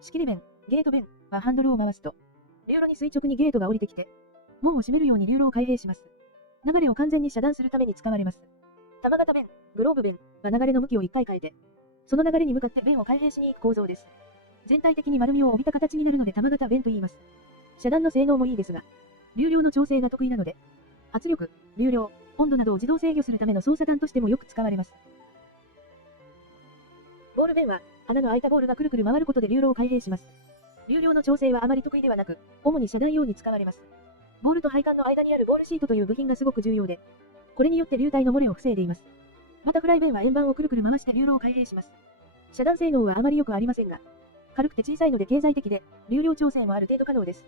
仕切り弁、ゲート弁はハンドルを回すと、流路に垂直にゲートが降りてきて、門を閉めるように流路を開閉します。流れを完全に遮断するために使われます。玉型弁、グローブ弁は流れの向きを1回変えて、その流れに向かって弁を開閉しに行く構造です。全体的に丸みを帯びた形になるので玉型弁と言います。遮断の性能もいいですが、流量の調整が得意なので、圧力、流量、温度などを自動制御するための操作弾としてもよく使われます。ボール弁は、穴の開いたボールがくるくる回ることで流路を開閉します。流量の調整はあまり得意ではなく、主に遮断用に使われます。ボールと配管の間にあるボールシートという部品がすごく重要で、これによって流体の漏れを防いでいます。バタフライ弁は円盤をくるくる回して流路を開閉します。遮断性能はあまり良くありませんが、軽くて小さいので経済的で、流量調整もある程度可能です。